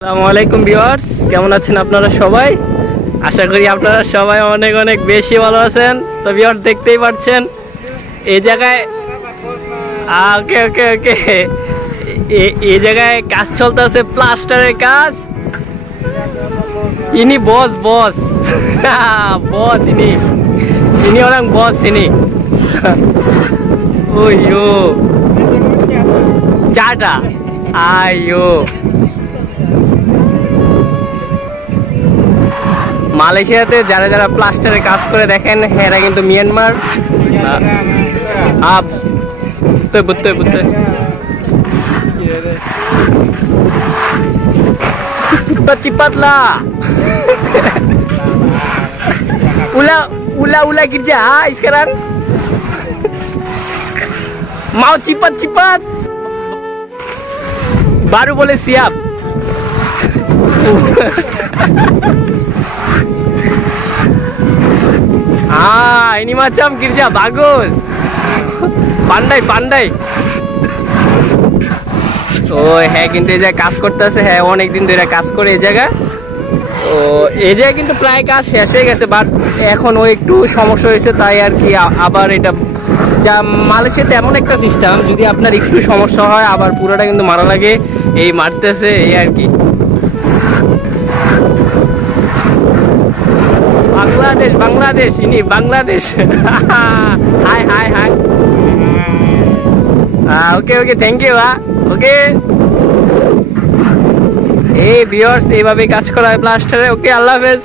আসসালামু আলাইকুম ভিউয়ার্স, কেমন আছেন আপনারা সবাই? আশা করি আপনারা সবাই অনেক অনেক বেশি ভালো আছেন। তো ভিউয়ার্স, দেখতেই পাচ্ছেন এই জায়গায় ওকে ওকে ওকে এই জায়গায় কাজ চলতেছে, প্লাস্টারের কাজ। ইনি বস বস বস ইনি ইনি অনেক বস ইনি। ওইও চাটা আইও মালয়েশিয়াতে যারা যারা প্লাস্টারে কাজ করে দেখেন, এরা কিন্তু Myanmar Cepatlah Ula kerja sekarang. Mau cepat-cepat, baru boleh siap. Ini macam kerja bagus. Pandai. তো হ্যাঁ, কিন্তু এই জায়গায় কাজ করতেছে। হ্যাঁ, অনেকদিন ধরে কাজ করে এই জায়গায়। তো এই জায়গায় কিন্তু প্রায় কাজ শেষ হয়ে গেছে, বাট এখনও একটু সমস্যা হয়েছে, তাই আর কি আবার এটা যা মালয়েশিয়াতে এমন একটা সিস্টেম, যদি আপনার একটু সমস্যা হয় আবার পুরোটা কিন্তু মারা লাগে, এই মারতেছে এই আর কি। বাংলাদেশ ইনি Bangladesh. Hi okay thank you. Okay, এই ভিউয়ার্স, এইভাবে কাজ করা হয় প্লাস্টারে। ওকে, আল্লাহ হাফেজ।